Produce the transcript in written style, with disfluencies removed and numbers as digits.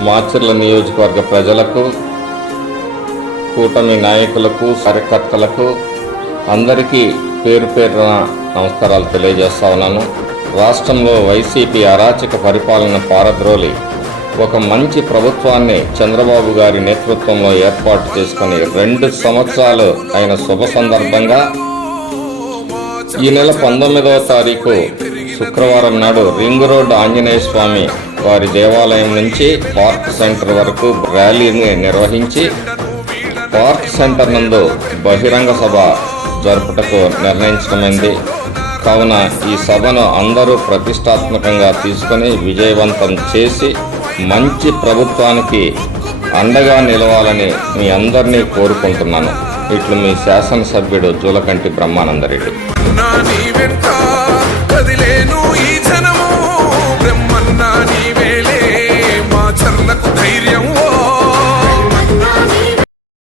మాచర్ల నియోజకవర్గ ప్రజలకు, కూటమి నాయకులకు, కార్యకర్తలకు అందరికీ పేరు పేరున నమస్కారాలు తెలియజేస్తా ఉన్నాను. రాష్ట్రంలో వైసీపీ అరాచక పరిపాలన పారద్రోలి ఒక మంచి ప్రభుత్వాన్ని చంద్రబాబు గారి నేతృత్వంలో ఏర్పాటు చేసుకుని 2 సంవత్సరాలు అయిన శుభ సందర్భంగా ఈ నెల 19వ తారీఖు శుక్రవారం నాడు రింగ్ రోడ్ ఆంజనేయ స్వామి వారి దేవాలయం నుంచి పార్క్ సెంటర్ వరకు ర్యాలీని నిర్వహించి పార్క్ సెంటర్ నందు బహిరంగ సభ జరుపుటకు నిర్ణయించడమైంది. కావున ఈ సభను అందరూ ప్రతిష్టాత్మకంగా తీసుకొని విజయవంతం చేసి మంచి ప్రభుత్వానికి అండగా నిలవాలని మీ అందరినీ కోరుకుంటున్నాను. ఇట్లు మీ శాసనసభ్యుడు జూలకంటి బ్రహ్మానందరెడ్డి.